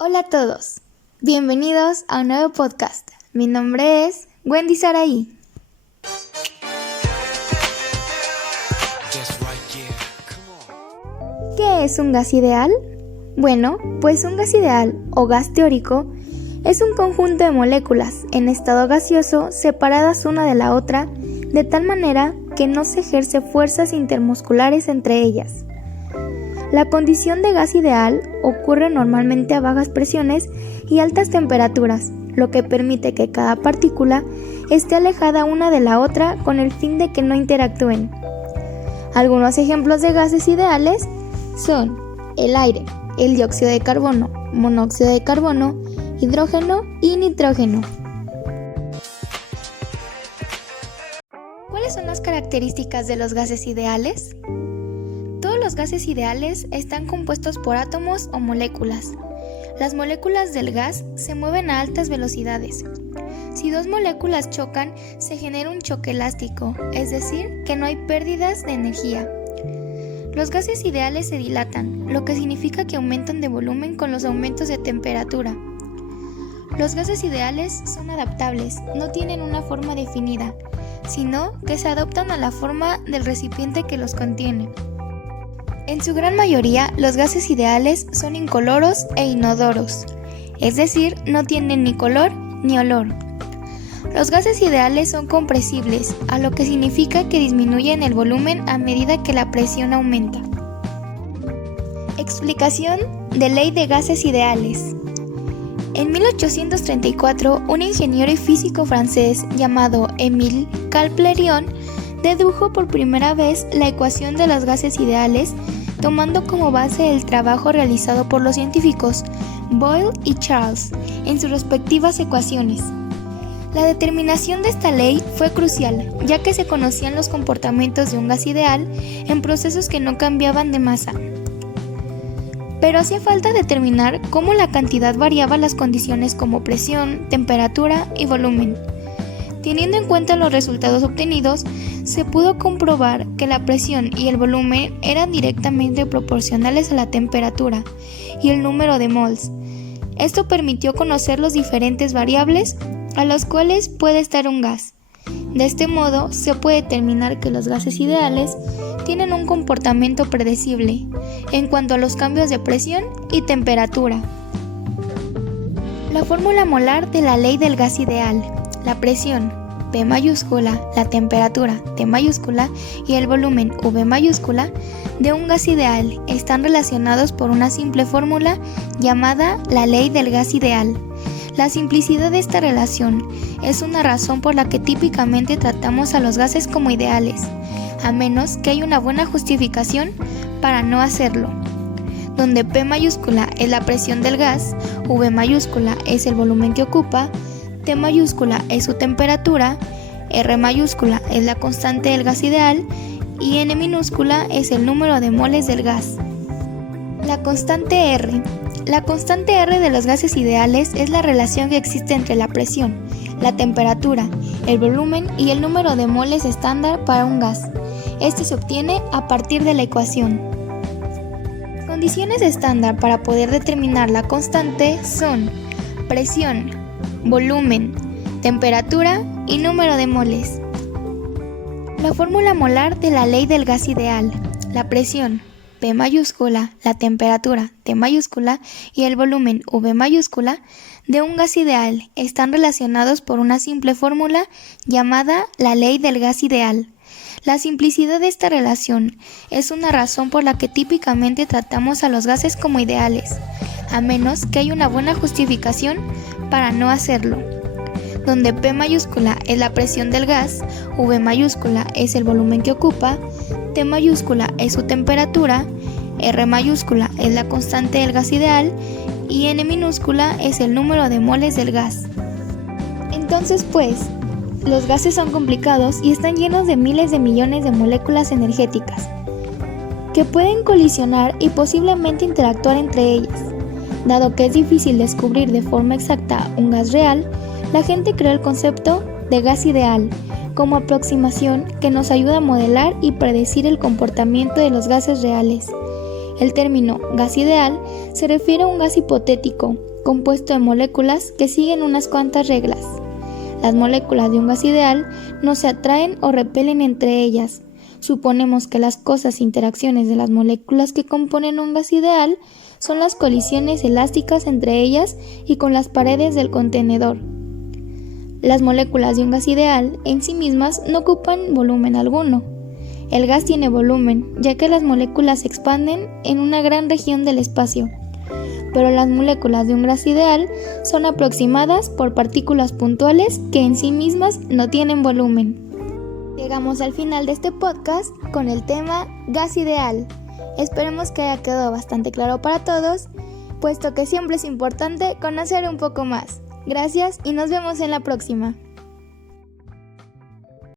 Hola a todos, bienvenidos a un nuevo podcast. Mi nombre es Wendy Saraí. ¿Qué es un gas ideal? Bueno, pues un gas ideal o gas teórico es un conjunto de moléculas en estado gaseoso separadas una de la otra de tal manera que no se ejerce fuerzas intermusculares entre ellas. La condición de gas ideal ocurre normalmente a bajas presiones y altas temperaturas, lo que permite que cada partícula esté alejada una de la otra con el fin de que no interactúen. Algunos ejemplos de gases ideales son el aire, el dióxido de carbono, monóxido de carbono, hidrógeno y nitrógeno. ¿Cuáles son las características de los gases ideales? Todos los gases ideales están compuestos por átomos o moléculas. Las moléculas del gas se mueven a altas velocidades. Si dos moléculas chocan, se genera un choque elástico, es decir, que no hay pérdidas de energía. Los gases ideales se dilatan, lo que significa que aumentan de volumen con los aumentos de temperatura. Los gases ideales son adaptables, no tienen una forma definida, sino que se adaptan a la forma del recipiente que los contiene. En su gran mayoría, los gases ideales son incoloros e inodoros, es decir, no tienen ni color ni olor. Los gases ideales son compresibles, a lo que significa que disminuyen el volumen a medida que la presión aumenta. Explicación de ley de gases ideales. En 1834, un ingeniero y físico francés llamado Émile Campbell-Lyon dedujo por primera vez la ecuación de los gases ideales, tomando como base el trabajo realizado por los científicos Boyle y Charles en sus respectivas ecuaciones. La determinación de esta ley fue crucial, ya que se conocían los comportamientos de un gas ideal en procesos que no cambiaban de masa. Pero hacía falta determinar cómo la cantidad variaba las condiciones como presión, temperatura y volumen. Teniendo en cuenta los resultados obtenidos, se pudo comprobar que la presión y el volumen eran directamente proporcionales a la temperatura y el número de mols. Esto permitió conocer los diferentes variables a los cuales puede estar un gas. De este modo, se puede determinar que los gases ideales tienen un comportamiento predecible en cuanto a los cambios de presión y temperatura. La fórmula molar de la ley del gas ideal. La presión, P mayúscula, la temperatura, T mayúscula, y el volumen, V mayúscula, de un gas ideal están relacionados por una simple fórmula llamada la ley del gas ideal. La simplicidad de esta relación es una razón por la que típicamente tratamos a los gases como ideales, a menos que haya una buena justificación para no hacerlo. Donde P mayúscula es la presión del gas, V mayúscula es el volumen que ocupa, T mayúscula es su temperatura, R mayúscula es la constante del gas ideal y N minúscula es el número de moles del gas. La constante R. La constante R de los gases ideales es la relación que existe entre la presión, la temperatura, el volumen y el número de moles estándar para un gas. Este se obtiene a partir de la ecuación. Condiciones estándar para poder determinar la constante son presión, volumen, temperatura y número de moles. La fórmula molar de la ley del gas ideal. La presión, P mayúscula, la temperatura, T mayúscula y el volumen, V mayúscula, de un gas ideal están relacionados por una simple fórmula llamada la ley del gas ideal. La simplicidad de esta relación es una razón por la que típicamente tratamos a los gases como ideales, a menos que haya una buena justificación para no hacerlo. Donde P mayúscula es la presión del gas, V mayúscula es el volumen que ocupa, T mayúscula es su temperatura, R mayúscula es la constante del gas ideal y N minúscula es el número de moles del gas. Entonces los gases son complicados y están llenos de miles de millones de moléculas energéticas que pueden colisionar y posiblemente interactuar entre ellas. Dado que es difícil descubrir de forma exacta un gas real, la gente creó el concepto de gas ideal como aproximación que nos ayuda a modelar y predecir el comportamiento de los gases reales. El término gas ideal se refiere a un gas hipotético compuesto de moléculas que siguen unas cuantas reglas. Las moléculas de un gas ideal no se atraen o repelen entre ellas. Suponemos que las cosas e interacciones de las moléculas que componen un gas ideal son las colisiones elásticas entre ellas y con las paredes del contenedor. Las moléculas de un gas ideal en sí mismas no ocupan volumen alguno. El gas tiene volumen, ya que las moléculas se expanden en una gran región del espacio, pero las moléculas de un gas ideal son aproximadas por partículas puntuales que en sí mismas no tienen volumen. Llegamos al final de este podcast con el tema gas ideal. Esperemos que haya quedado bastante claro para todos, puesto que siempre es importante conocer un poco más. Gracias y nos vemos en la próxima.